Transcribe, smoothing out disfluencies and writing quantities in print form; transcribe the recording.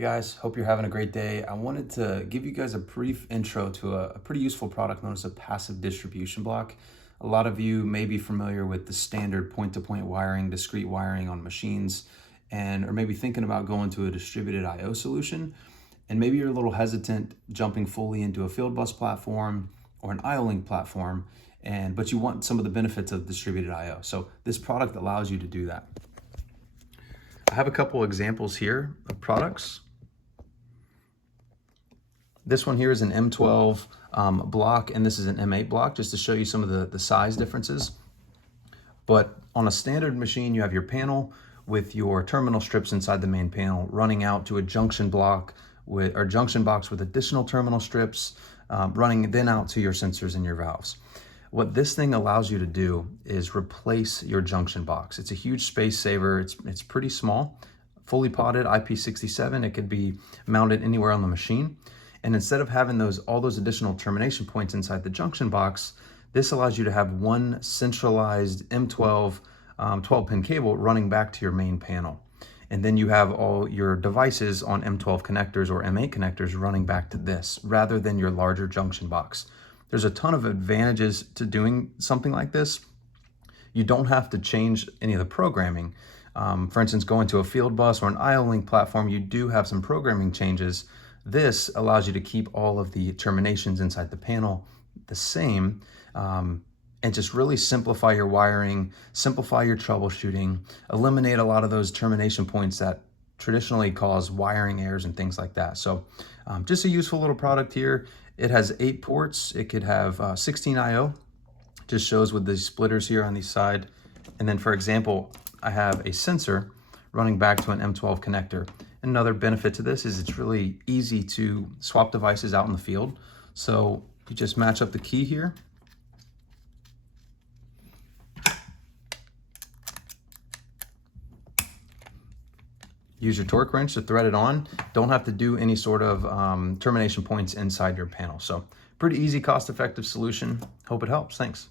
Hey guys, hope you're having a great day. I wanted to give you guys a brief intro to a pretty useful product known as a passive distribution block. A lot of you may be familiar with the standard point-to-point wiring, discrete wiring on machines, or maybe thinking about going to a distributed I/O solution. And maybe you're a little hesitant jumping fully into a field bus platform or an IO-Link platform, but you want some of the benefits of distributed I/O. So this product allows you to do that. I have a couple examples here of products. This one here is an M12 block, and this is an M8 block, just to show you some of the size differences. But on a standard machine, you have your panel with your terminal strips inside the main panel running out to a junction box with additional terminal strips running then out to your sensors and your valves. What this thing allows you to do is replace your junction box. It's a huge space saver. It's pretty small, fully potted IP67. It could be mounted anywhere on the machine. And instead of having all those additional termination points inside the junction box, this allows you to have one centralized M12 12-pin cable running back to your main panel. And then you have all your devices on M12 connectors or M8 connectors running back to this rather than your larger junction box. There's a ton of advantages to doing something like this. You don't have to change any of the programming. For instance, going to a field bus or an IO-Link platform, you do have some programming changes. This allows you to keep all of the terminations inside the panel the same, and just really simplify your wiring, simplify your troubleshooting, eliminate a lot of those termination points that traditionally cause wiring errors and things like that. So just a useful little product here. It has 8 ports. It could have 16 I/O. Just shows with the splitters here on the side. And then, for example, I have a sensor running back to an M12 connector. Another benefit to this is it's really easy to swap devices out in the field. So you just match up the key here. Use your torque wrench to thread it on. Don't have to do any sort of termination points inside your panel. So pretty easy, cost-effective solution. Hope it helps. Thanks.